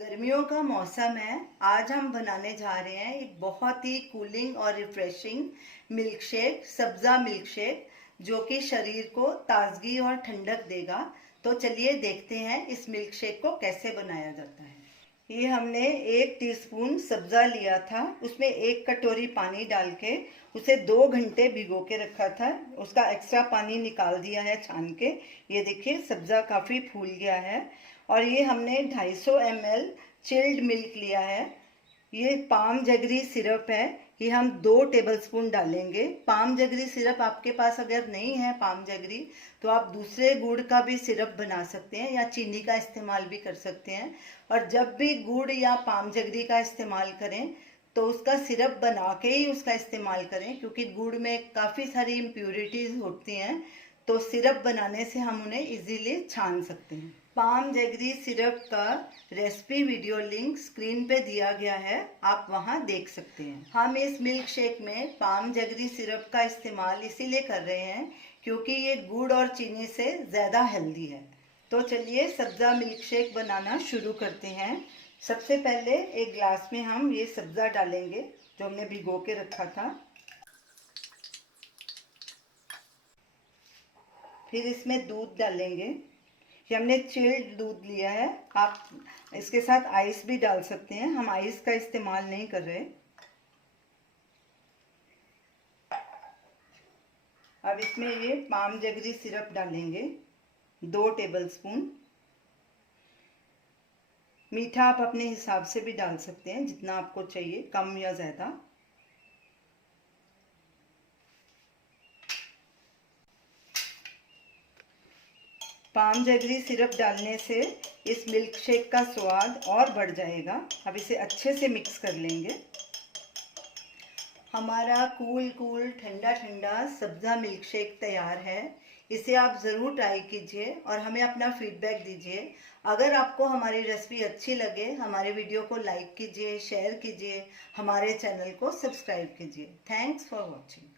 गर्मियों का मौसम है। आज हम बनाने जा रहे हैं एक बहुत ही कूलिंग और रिफ्रेशिंग मिल्क शेक, सब्जा मिल्क शेक, जो कि शरीर को ताजगी और ठंडक देगा। तो चलिए देखते हैं इस मिल्क शेक को कैसे बनाया जाता है। ये हमने 1 टीस्पून सब्जा लिया था, उसमें 1 कटोरी पानी डाल के उसे 2 घंटे भिगो के रखा था। उसका एक्स्ट्रा पानी निकाल दिया है छान के। ये देखिए सब्जा काफ़ी फूल गया है। और ये हमने 250 ml चिल्ड मिल्क लिया है। ये पाम जगरी सिरप है, ये हम 2 टेबलस्पून डालेंगे। पाम जगरी सिरप आपके पास अगर नहीं है पाम जगरी, तो आप दूसरे गुड़ का भी सिरप बना सकते हैं या चीनी का इस्तेमाल भी कर सकते हैं। और जब भी गुड़ या पाम जगरी का इस्तेमाल करें तो उसका सिरप बना के ही उसका इस्तेमाल करें, क्योंकि गुड़ में काफ़ी सारी इम्प्योरिटीज़ होती हैं। तो सिरप बनाने से हम उन्हें इजीली छान सकते हैं। पाम जगरी सिरप का रेसिपी वीडियो लिंक स्क्रीन पे दिया गया है, आप वहां देख सकते हैं। हम इस मिल्क शेक में पाम जगरी सिरप का इस्तेमाल इसीलिए कर रहे हैं क्योंकि ये गुड़ और चीनी से ज़्यादा हेल्दी है। तो चलिए सब्जा मिल्क शेक बनाना शुरू करते हैं। सबसे पहले एक ग्लास में हम ये सब्जा डालेंगे जो हमने भिगो के रखा था। फिर इसमें दूध डालेंगे। ये हमने चिल्ड दूध लिया है, आप इसके साथ आइस भी डाल सकते हैं, हम आइस का इस्तेमाल नहीं कर रहे। अब इसमें ये पाम जगरी सिरप डालेंगे 2 टेबलस्पून। मीठा आप अपने हिसाब से भी डाल सकते हैं, जितना आपको चाहिए, कम या ज़्यादा। पाम जगरी सिरप डालने से इस मिल्क शेक का स्वाद और बढ़ जाएगा। अब इसे अच्छे से मिक्स कर लेंगे। हमारा कूल ठंडा ठंडा सब्जा मिल्क शेक तैयार है। इसे आप ज़रूर ट्राई कीजिए और हमें अपना फीडबैक दीजिए। अगर आपको हमारी रेसिपी अच्छी लगे, हमारे वीडियो को लाइक कीजिए, शेयर कीजिए, हमारे चैनल को सब्सक्राइब कीजिए। Thanks for watching.